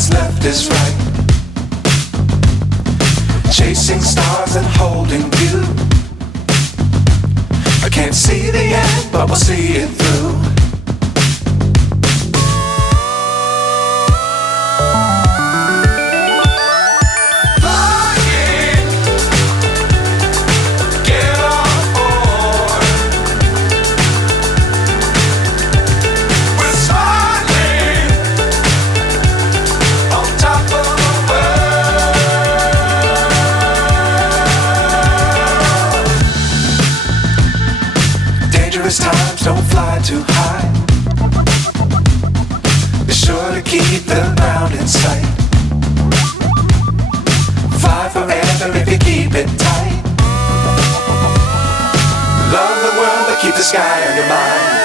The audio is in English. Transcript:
what's left is right. Chasing stars and holding you. I can't see the end, but we'll see it through. Times don't fly too high. Be sure to keep the ground in sight. Fly forever if you keep it tight. Love the world but keep the sky on your mind.